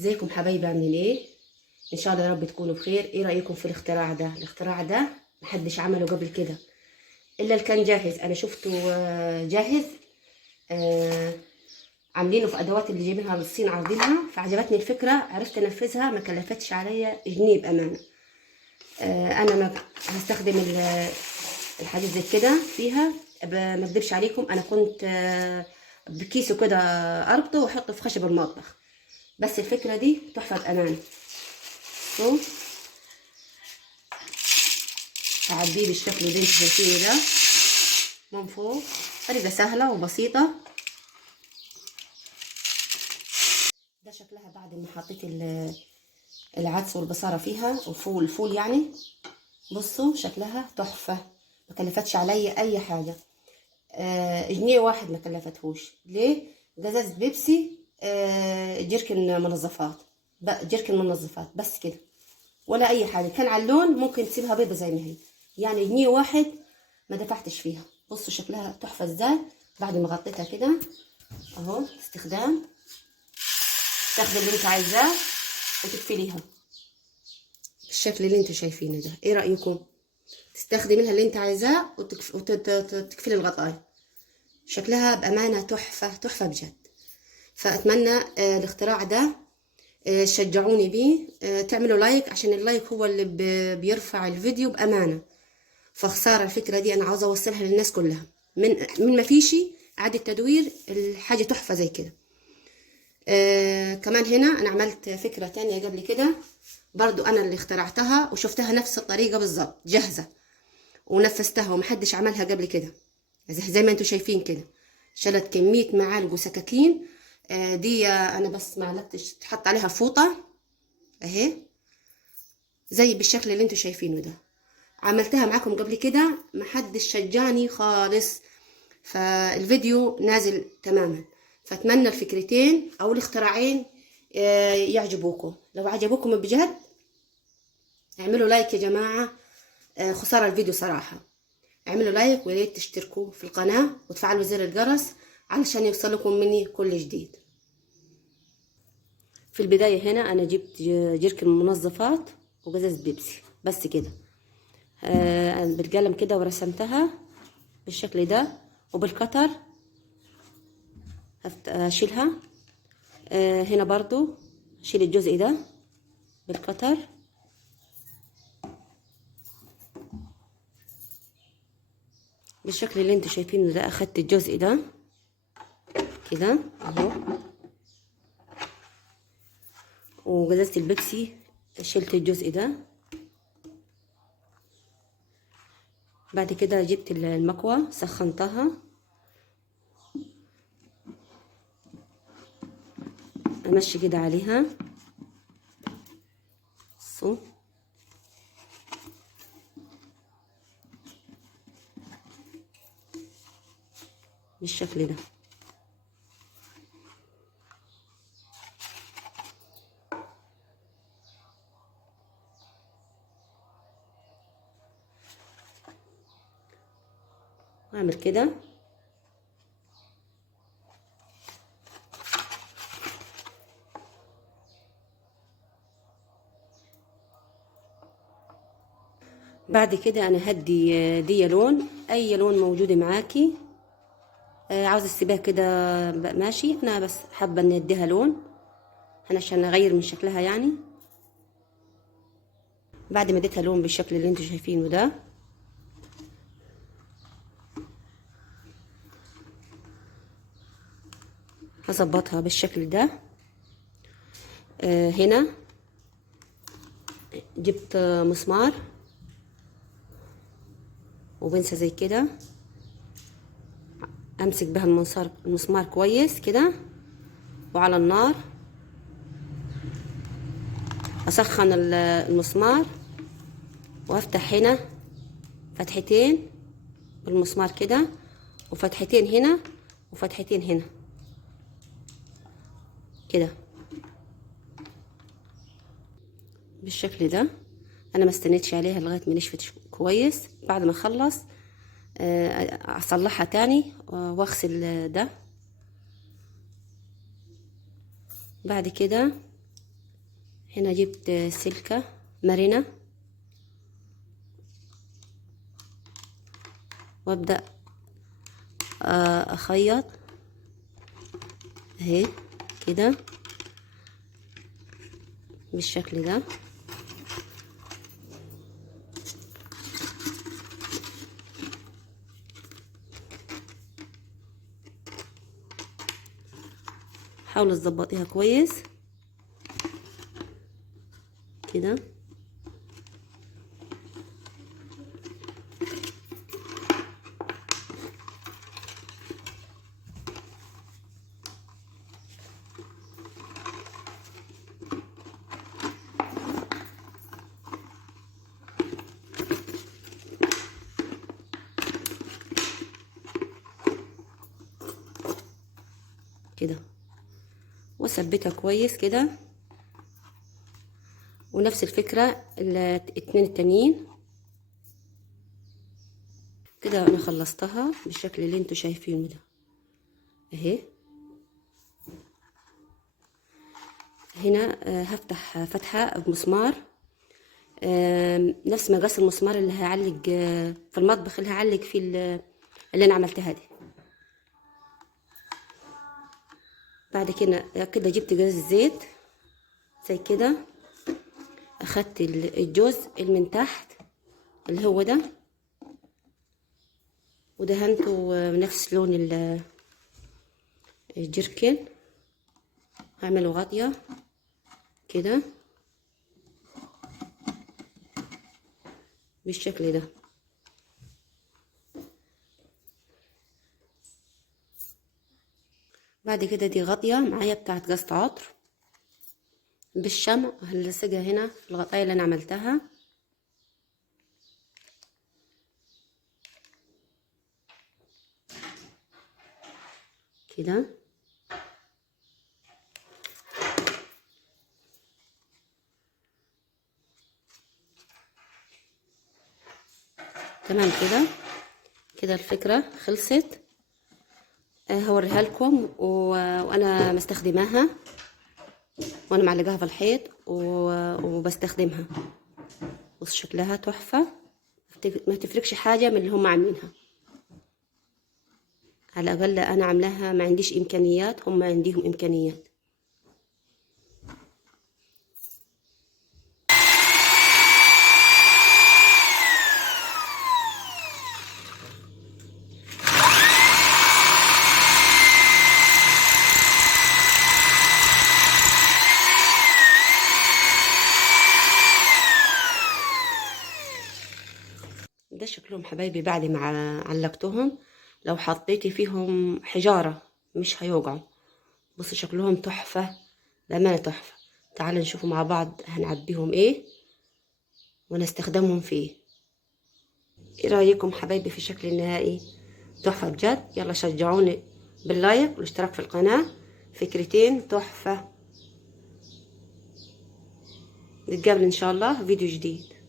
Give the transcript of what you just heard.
ازيكم حبايبي؟ عاملين ايه؟ ان شاء الله يا رب تكونوا بخير. ايه رايكم في الاختراع ده؟ الاختراع ده محدش عمله قبل كده الا اللي كان جاهز. انا شفته جاهز. آه، عاملينه في ادوات اللي جايبينها من الصين عارضينها، فعجبتني الفكره، عرفت انفذها، ما كلفتش عليا جنيه بامانه. انا ما هستخدم الحاجات زي كده فيها. ما اكدبش عليكم، انا كنت بكيسه كده اربطه واحطه في خشب المطبخ، بس الفكره دي تحفه بامانه. شوف، هعديه بالشكل اللي انتوا شايفينه ده من فوق. طريقة سهلة وبسيطة. ده شكلها بعد ما حطيت العدس والبصارة فيها وفول الفول يعني. بصوا شكلها تحفة، ما كلفتش عليا اي حاجة. جنيه واحد ما كلفتهوش. ليه؟ جزاز بيبسي، جركن منظفات، جركن منظفات بس كده، ولا اي حاجة. كان على اللون ممكن تسيبها بيضة زي ما هي، يعني جنيه واحد ما دفعتش فيها. بصوا شكلها تحفه ازاي بعد ما غطيتها كده اهو. استخدام اللي انت عايزاه وتقفليها بالشكل اللي انتوا شايفينه ده. ايه رايكم؟ تستخدمي لها اللي انت عايزاه وتقفلي الغطاء. شكلها بامانه تحفه تحفه بجد. فاتمنى الاختراع ده شجعوني بيه. تعملوا لايك، عشان اللايك هو اللي بيرفع الفيديو بامانه. فخساره الفكره دي، انا عاوزه اوصلها للناس كلها. من ما فيش اعاده تدوير الحاجه تحفه زي كده. كمان هنا انا عملت فكره تانية قبل كده برضو، انا اللي اخترعتها وشفتها نفس الطريقه بالظبط جاهزه ونفذتها، ومحدش عملها قبل كده. زي ما انتوا شايفين كده، شلت كميه معالق وسكاكين. دي انا بس معلقتش، تحط عليها فوطه اهي زي بالشكل اللي انتوا شايفينه ده. عملتها معاكم قبل كده، محدش شجعني خالص، فالفيديو نازل تماما. فاتمنى الفكرتين او الاختراعين يعجبوكم. لو عجبوكم بجد اعملوا لايك يا جماعة. خسارة الفيديو صراحة. اعملوا لايك، وياريت تشتركوا في القناة وتفعلوا زر الجرس علشان يوصلكم مني كل جديد. في البداية هنا انا جبت جركن منظفات وجزاز بيبسي بس كده. بالقلم كده ورسمتها بالشكل ده، وبالقطر اشيلها. هنا برضو اشيل الجزء ده بالقطر بالشكل اللي انتوا شايفينه ده. اخدت الجزء ده كده اهو، وجزازة البيبسي شلت الجزء ده. بعد كده جبت المكوة سخنتها، امشي كده عليها. بصوا بالشكل ده. واعمل كده بعد كده انا هدي دي لون، اي لون موجود معاكي. عاوزه تسيبها كده ماشي، انا بس حابه ان اديها لون انا عشان اغير من شكلها يعني. بعد ما اديتها لون بالشكل اللي انتوا شايفينه ده، هظبطها بالشكل ده. هنا جبت مسمار وبنسة زي كده، امسك بها المسمار كويس كده، وعلى النار اسخن المسمار، وافتح هنا فتحتين بالمسمار كده، وفتحتين هنا وفتحتين هنا كده بالشكل ده. انا ما استنيتش عليها لغايه ما نشفت كويس. بعد ما اخلص اصلحها تاني واغسل ده. بعد كده هنا جبت سلكة مرنة وابدأ اخيط اهي كده بالشكل ده. حاولي تظبطيها كويس كده. كده وثبتها كويس كده. ونفس الفكرة الاتنين التانيين كده. انا خلصتها بالشكل اللي انتوا شايفينه ده اهي. هنا هفتح فتحة بمسمار نفس مقاس المسمار اللي هعلق في المطبخ، اللي هعلق فيه اللي انا عملتها دي. بعد كده جبت جاز الزيت زي كده، اخدت الجزء اللي من تحت اللي هو ده ودهنته بنفس لون الجركن. هعمله غطية كده بالشكل ده. بعد كده دي غطية معايا بتاعت قسط عطر بالشمع، هلصقها هنا في الغطاية اللي انا عملتها كده. تمام كده. كده الفكرة خلصت. هوريها لكم وانا مستخدماها وانا معلقاها في الحيط وبستخدمها. بص شكلها تحفة، ما تفرقش حاجة من اللي هم عاملينها. على الاقل انا عاملاها، ما عنديش امكانيات، هم عندهم امكانيات. ده شكلهم حبايبي بعد ما علقتهم. لو حطيتي فيهم حجارة مش هيوقعوا. بصوا شكلهم تحفة، بأمانة تحفة. تعالوا نشوفوا مع بعض هنعبيهم ايه ونستخدمهم في ايه رأيكم حبايبي في الشكل النهائي؟ تحفة بجد. يلا شجعوني باللايك والاشتراك في القناة. فكرتين تحفة. نتقابل ان شاء الله في فيديو جديد.